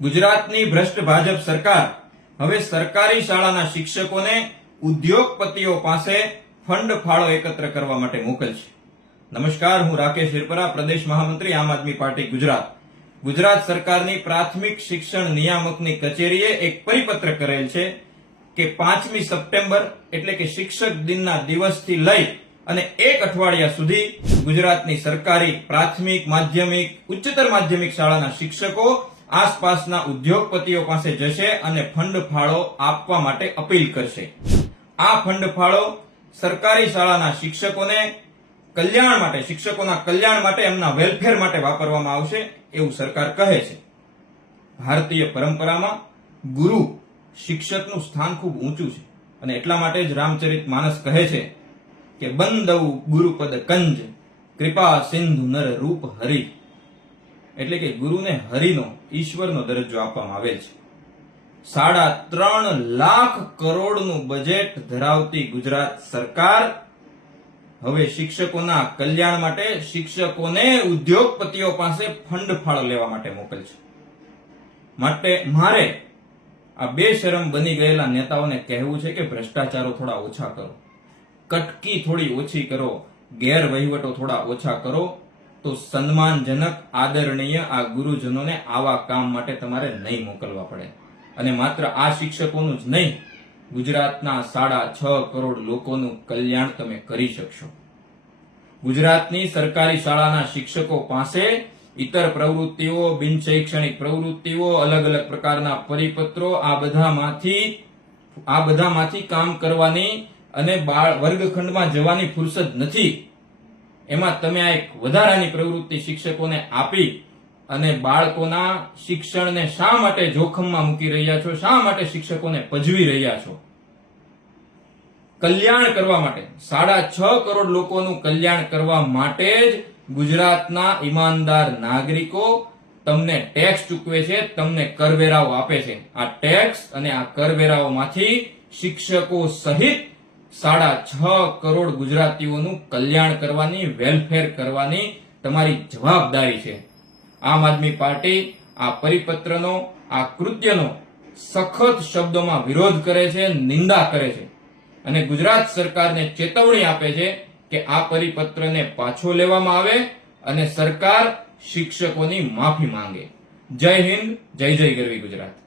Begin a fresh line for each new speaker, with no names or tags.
ગુજરાતની ભ્રષ્ટ ભાજપ સરકાર હવે સરકારી શાળાના શિક્ષકોને ઉદ્યોગપતિઓ પાસે ફંડ ફાળો એકત્ર કરવા માટે મોકલશે નમસ્કાર, હું રાકેશ હિરપરા, પ્રદેશ મહામંત્રી આમ આદમી પાર્ટી ગુજરાત. ગુજરાત સરકારની પ્રાથમિક શિક્ષણ નિયામકની કચેરીએ એક પરિપત્ર કરેલ છે કે પાંચમી સપ્ટેમ્બર એટલે કે શિક્ષક દિનના દિવસથી લઈ અને એક અઠવાડિયા સુધી ગુજરાતની સરકારી પ્રાથમિક, માધ્યમિક, ઉચ્ચતર માધ્યમિક શાળાના શિક્ષકો આસપાસના ઉદ્યોગપતિઓ પાસે જશે અને ફંડ ફાળો આપવા માટે અપીલ કરશે. આ ફંડ ફાળો સરકારી શાળાના શિક્ષકોને કલ્યાણ માટે, શિક્ષકોના કલ્યાણ માટે, એમના વેલફેર માટે વાપરવામાં આવશે એવું સરકાર કહે છે. ભારતીય પરંપરામાં ગુરુ શિક્ષકનું સ્થાન ખૂબ ઊંચું છે અને એટલા માટે જ રામચરિત માનસ કહે છે કે બંદવ ગુરુપદ કંજ, કૃપા સિંધુ નર રૂપ હરિ. એટલે કે ગુરુને હરિનો, ઈશ્વરનો દરજ્જો આપવામાં આવેલ છે. સાડા ત્રણ લાખ કરોડનું બજેટ ધરાવતી ગુજરાત સરકાર હવે શિક્ષકોના કલ્યાણ માટે, શિક્ષકોને ઉદ્યોગપતિઓ પાસે ફંડ ફાળો લેવા માટે મોકલશે માટે મારે આ બે શરમ બની ગયેલા નેતાઓને કહેવું છે કે ભ્રષ્ટાચારો થોડા ઓછા કરો. કટકી થોડી ઓછી કરો, ગેરવહીવટો થોડા ઓછા કરો. તો સન્માનજનક, આદરણીય આ ગુરુજનોને આવા કામ માટે તમારે નહીં મોકલવા પડે. અને માત્ર આ શિક્ષકોનું જ નહીં, ગુજરાતના સાડા છ કરોડ લોકોનું કલ્યાણ તમે કરી શકશો. ગુજરાતની સરકારી શાળાના શિક્ષકો પાસે ઇતર પ્રવૃત્તિઓ બિન શૈક્ષણિક પ્રવૃત્તિઓ, અલગ અલગ પ્રકારના પરિપત્રો, આ બધામાંથી આ બધામાંથી કામ કરવાની અને બાળ વર્ગખંડમાં જવાની ફુરસદ નથી. એમાં તમે આ એક વધારાની પ્રવૃત્તિ શિક્ષકોને આપી અને બાળકોના શિક્ષણને શા માટે જોખમમાં મૂકી રહ્યા છો, શા માટે શિક્ષકોને પજવી રહ્યા છો? કલ્યાણ કરવા માટે, સાડા છ કરોડ લોકોનું કલ્યાણ કરવા માટે જ ગુજરાતના ઈમાનદાર નાગરિકો તમને ટેક્સ ચૂકવે છે, તમને કરવેરાઓ આપે છે. આ ટેક્સ અને આ કરવેરાઓમાંથી શિક્ષકો સહિત સાડા છ કરોડ ગુજરાતીઓનું કલ્યાણ કરવાની વેલફેર કરવાની તમારી જવાબદારી છે. આમ આદમી પાર્ટી આ પરિપત્રનો, આ કૃત્યનો સખત શબ્દોમાં વિરોધ કરે છે, નિંદા કરે છે. અને ગુજરાત સરકારને ચેતવણી આપે છે કે આ પરિપત્રને પાછો લેવામાં આવે અને સરકાર શિક્ષકોની માફી માંગે. જય હિન્દ, જય જય ગરવી ગુજરાત.